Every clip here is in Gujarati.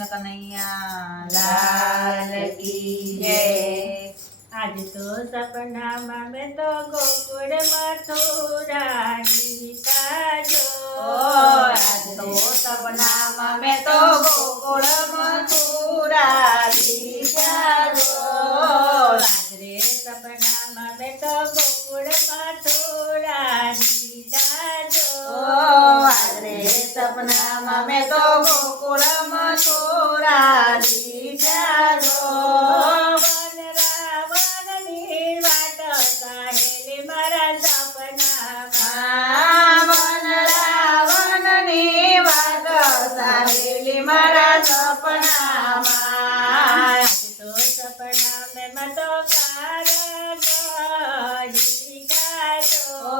કૃષ્ણ કનૈયા લાલ કી જય। આજ તો સપનામાં મેં તો ગોકુળ મથુરાની તાજો આજ તો સપનામાં મેં તો ગોકુળ મથુરાની તાજો। રાજરે સપનામાં મેં તો ગોકુળ મથુરાની તાજો આજે સપનામાં મેં તો ગોકુળ મથુરાની તાજો। સાહેલી મારા સપનામાં આજ તો સપના મેં મતો કારગડી કાઢો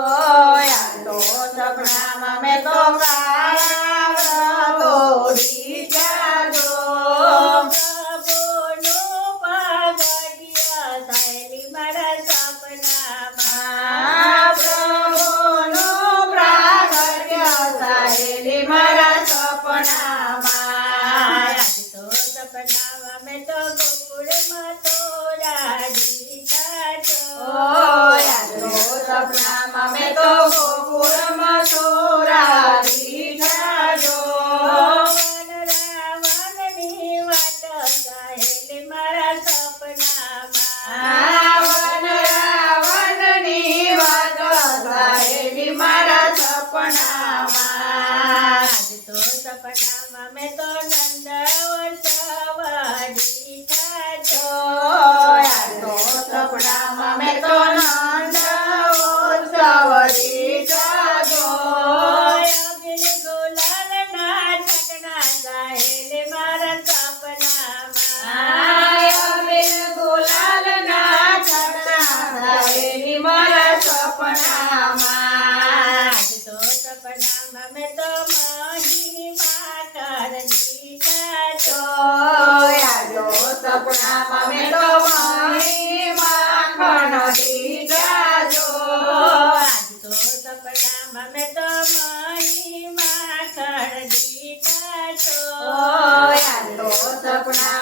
યા તો સપનામાં મેં તો કાળા તોડી જાજો। પ્રભુનું પગડિયા સાહેલી મારા સપનામાં પ્રભુનું પ્રાગટ્ય સાહેલી મારા સપનામાં આજ તો સપનામાં મેં તો ગોકુળ મથુરાની તાજો યા તો સપનામાં મેં તો ગોકુળ મથુરાની તાજો। રાવણની વાટ સાહેલી મારા સપનામાં રાવણની વાત સાહેલી મારા સપનામાં આજ તો સપનામાં મેં તો નંદ વરસવડી તાજો યા તો સપનામાં મેં તો નંદ ઉત્સવડી જાજો। અબિલ ગુલાલના છટણા સાહેલી મારા સપનામાં અબિલ ગુલાલના છટા સાહેલી મારા સપનામાં આજ તો સપનામાં મેં તો મહિમા કરની તાજો યા તો સપનામાં મેં તો મહિમા ખણતી જાજો। આજ તો સપનામાં મેં તો મહિમા કરની તાજો યા તો સપના